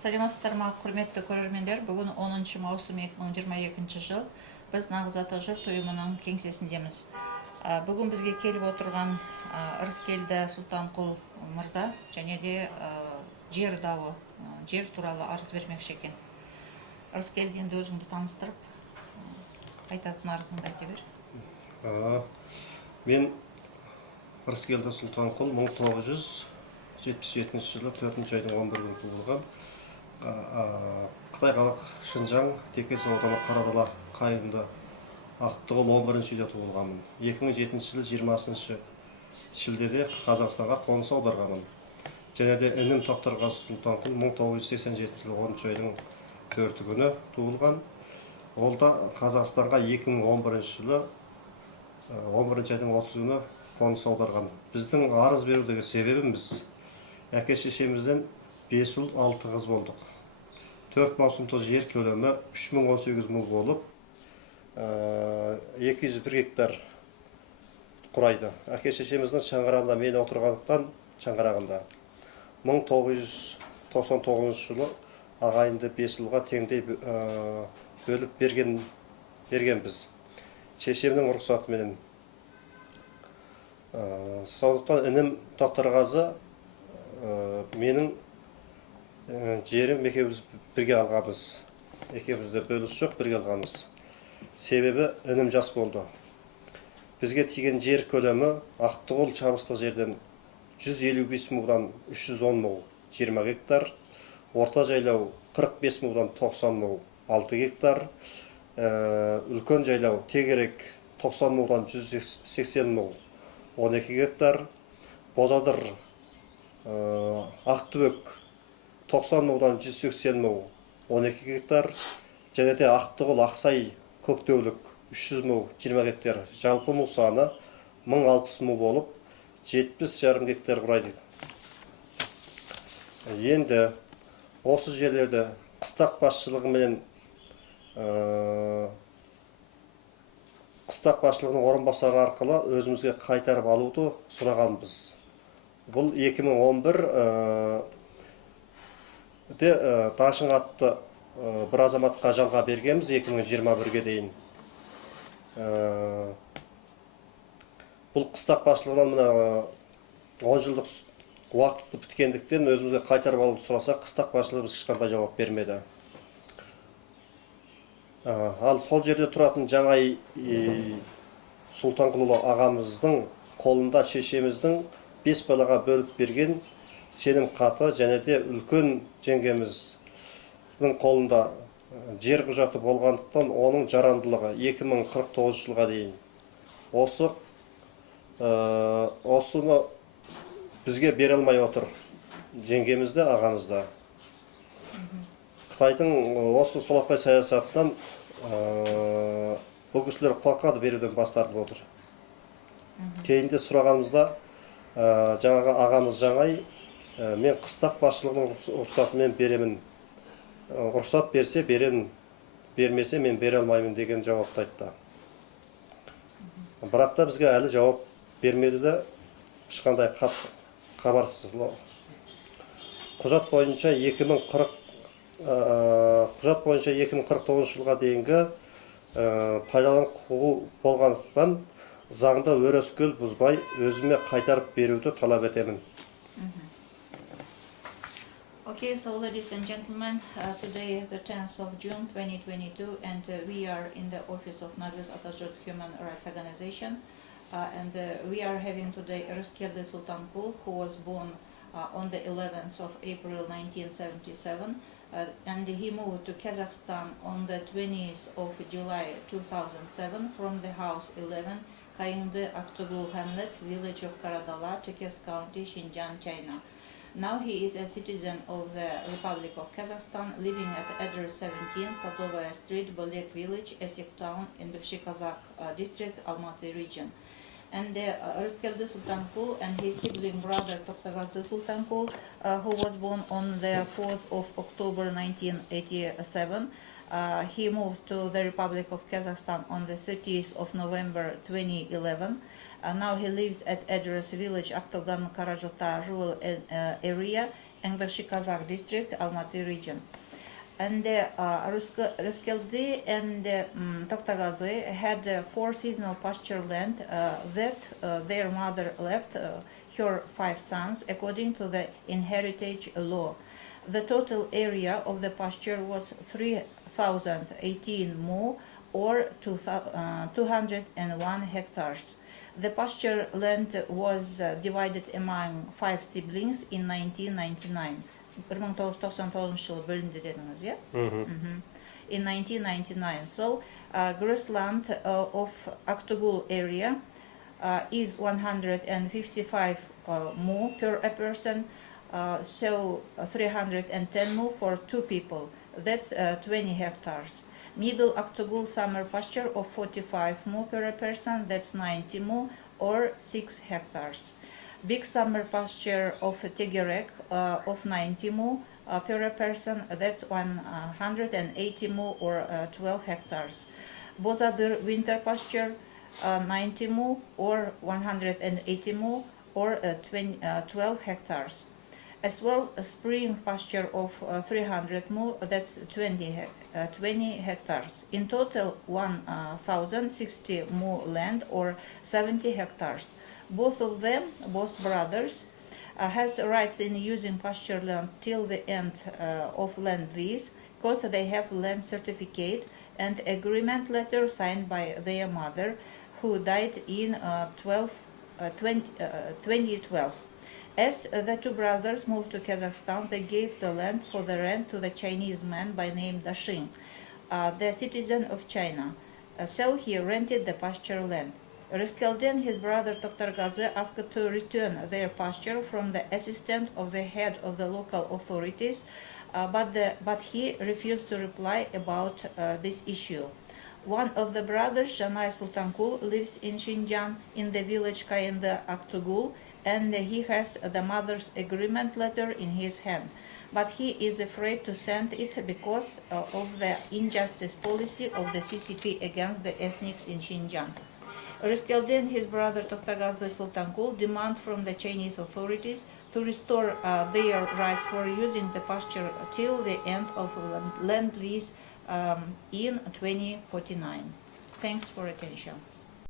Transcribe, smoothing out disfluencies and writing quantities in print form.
Саламатсыздар ма, құрметті көрермендер. Бүгін 10 маусым 2022 жыл. Біз Нағыз Атажұрт ұйымының кеңсесіндеміз. Бүгін бізге келіп отырған Ырыскелді Сұлтанқұл мырза және де жер дауы, жер туралы арыз бермекші екен. Ырыскелді, енді өзіңді таныстырып, айтатын арызыңды айта бер. Мен Ырыскелді Сұлтанқұл 1977 жылы 4 айдың 11 күні туылған. Қытай халық Шынжаң Текесін ауданы Қарадала қайынды Ақтығыл 11 үйде туылғанмын. 2007 жылы 20 шілдеде Қазақстанға қоныс аударғанмын. Және де інім Тоқтарғазы Сұлтанқұл 1987 жылы 10 айдың 4 күні туылған. Ол да Қазақстанға 2011 жылы 11 айдың 30 күні қоныс аударған. Біздің арыз берудегі себебіміз әке-шешемізден 5 ұл 6 қыз болдық. 4 маусымда жер көлемі 3018 мың болып, 201 гектар құрайды. Әке-шешеміздің шаңырағында мен отырғандықтан шаңырағында 1999 жылы ағайынды 5 ұлға теңдей бөліп бергенбіз. Шешемнің рұқсатыменен. Сондықтан інім Тоқтарғазы менің жерім екеуміз бірге алғанбыз. Екеумізде бөліс жоқ, бірге алғанбыз. Себебі інім жас болды. Бізге тиген жер көлемі Ақтығыл шабыстық жерден 155 мыңдан 310 мың 20 гектар, орта жайлау 45 мыңдан 90 мың 6 гектар, үлкен жайлау тегерек 90 мыңдан 180 мың 12 гектар, Бозадыр Ақтүбек 90 мыңдан 180 мың 12 гектар, және де Ақтығыл Ақсай Көктеулік 300 мың 20 гектар. Жалпы мұл саны 1060 мың болып, 70,5 гектар құрайды. Енді осы жерлерді қыстақ басшылығымен қыстақ басшылығының орынбасары арқылы өзімізге қайтарып алуды сұрағанбыз. Бұл 2011-де Дашың атты бір азаматқа жалға бергенбіз 2021-ге дейін. Бұл қыстақ басшылығынан 10 жылдық уақытты біткендіктен өзімізге қайтарып алуды сұраса, қыстақ басшылығы біз ешқандай жауап бермеді. Ал сол жерде тұратын Жаңай Сұлтанқұл ағамыздың қолында шешеміздің 5 балаға бөліп берген сенім хаты және де үлкен жеңгеміздің қолында жер құжаты болғандықтан оның жарамдылығы 2049 жылға дейін. Осыны бізге бере алмай отыр жеңгемізді, ағамызды. Қытайдың осы солақай саясаттан бұл кісілер қорқады, беруден бас тартып отыр. Кейінде сұрағанымызда жаңағы ағамыз Жаңай, мен қыстақ басшылығының рұқсатымен беремін. Рұқсат берсе беремін, бермесе мен бере алмаймын деген жауапты айтты. Бірақ та бізге әлі жауап бермеді де, ешқандай хабарсыз. Құжат бойынша 2049 жылға дейінгі пайдалану құқығы болғандықтан заңда өрескел бұзбай өзіме қайтарып беруді талап етемін. Okay, so ladies and gentlemen, today the 10th of June 2022 and we are in the office of Nағыз Атажұрт Human Rights Organization and we are having today Ырыскелді Сұлтанқұл, who was born on the 11th of April 1977 and he moved to Kazakhstan on the 20th of July 2007 from the house 11 Kayındı Ақтығыл Hamlet, village of Karadala, Tekes County, Xinjiang, China. Now he is a citizen of the Republic of Kazakhstan, living at address 17 Sadovaya Street, Bolek Village, Esek Town, in KAZAKH district, Алматы region. And Ырыскелді Сұлтанқұл and his sibling brother Тоқтарғазы Сұлтанқұл, who was born on the 4th of October 1987, he moved to the Republic of Kazakhstan on the 30th of November 2011. Now he lives at address village Aktogan Karajota rural area Engbeshi Kazakh district, Almaty region. And Nұргелді and Toktagazy had 4 seasonal pasture land that their mother left her 5 sons according to the inheritance law. The total area of the pasture was 3,018 mu or 201 hectares. The pasture land was divided among 5 siblings in 1999. 1999 жылы бөлінді дедіңіз, иә? In 1999. So, grassland of Aktugul area is 155 mu per a person, so 310 mu for 2 people. That's 20 hectares. Middle Aktugul summer pasture of 45 mu per a person, that's 90 mu or 6 hectares. Big summer pasture of Tegerek of 90 mu per a person, that's 180 mu or 12 hectares. Bozadır winter pasture 90 mu or 180 mu or 12 hectares. As well, a spring pasture of 300 mu, that's 20 hectares. In total, 1,060 mu land or 70 hectares. Both of them, both brothers, has rights in using pasture land till the end of land lease, because they have land certificate and agreement letter signed by their mother, who died in 2012. As the 2 brothers moved to Kazakhstan, they gave the land for the rent to the Chinese man by name Dashing, the citizen of China. So he rented the pasture land. Nұргелді and his brother Toktagazy asked to return their pasture from the assistant of the head of the local authorities, but he refused to reply about this issue. One of the brothers, Janay Sultankul, lives in Xinjiang in the village Kayında Aktugul, and he has the mother's agreement letter in his hand. But he is afraid to send it because of the injustice policy of the CCP against the ethnics in Xinjiang. Nұргелді and his brother Toktagazy Sultankul demand from the Chinese authorities to restore their rights for using the pasture till the end of land lease in 2049. Thanks for attention.